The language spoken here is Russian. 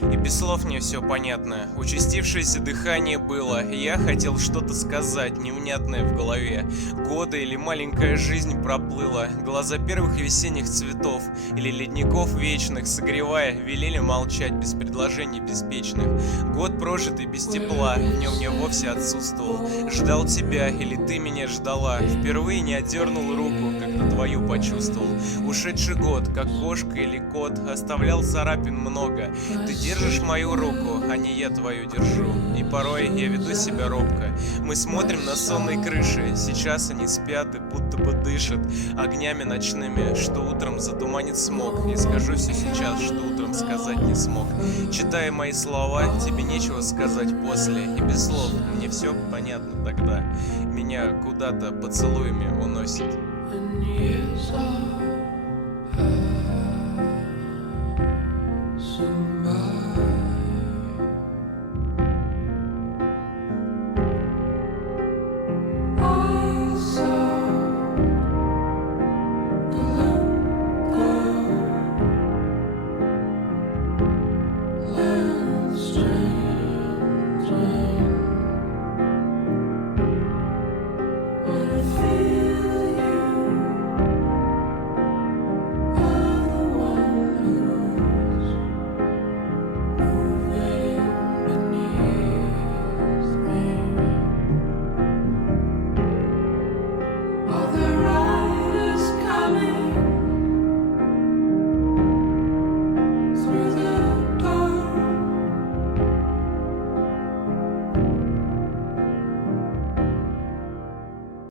И без слов мне все понятно. Участившееся дыхание было. Я хотел что-то сказать, невнятное в голове. Годы или маленькая жизнь проплыла. Глаза первых весенних цветов или ледников вечных, согревая, велели молчать без предложений беспечных. Год прожитый без тепла, в нем я вовсе отсутствовал. Ждал тебя, или ты меня ждала. Впервые не отдернул руку, как-то твою почувствовал. Ушедший год, как кошка или кот, оставлял царапин много. Ты держишь мою руку, а не я твою держу. И порой я веду себя робко. Мы смотрим на сонные крыши. Сейчас они спят и будто бы дышат огнями ночными, что утром затуманит смог. И скажу все сейчас, что утром сказать не смог. Читая мои слова, тебе нечего сказать после. И без слов мне все понятно тогда. Меня куда-то поцелуями уносит. And years are so